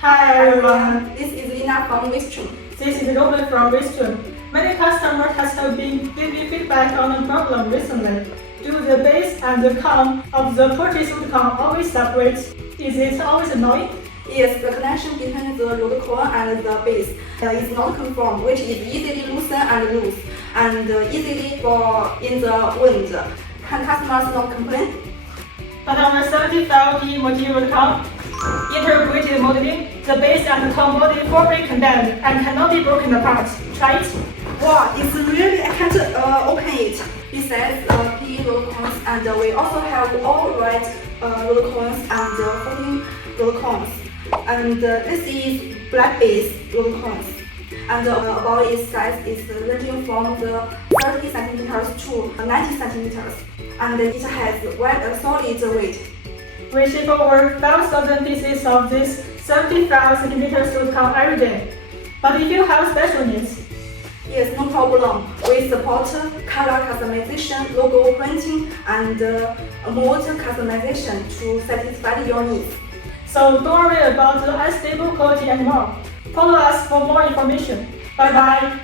Hi everyone, This is Lina from Wistron. this is Robert from Wistron. Many customers have been giving feedback on the problem recently. Do the base and the con of the purchase wood con always separate? Is it always annoying? Yes, the connection between the root core and the base is not conformed, which is easily loosen and loose, and easily fall in the wind. Can customers not complain? But on the 75P material con, integrated modeling, the base and con body firmly condemned and cannot be broken apart. Try it. Wow, it's really, I can't open it. Besides P root cones, and we also have all red root cones and 14 root cones. And this is black base root cones. And about its size is ranging from the 30 centimeters to 90 centimeters. And it has solid weight. We ship over 5,000 pieces of this 75 cm wood con every day. But if you have special needs, yes, no problem. We support color customization, logo printing, and mold customization to satisfy your needs. so don't worry about the unstable quality anymore. Follow us for more information. Bye bye.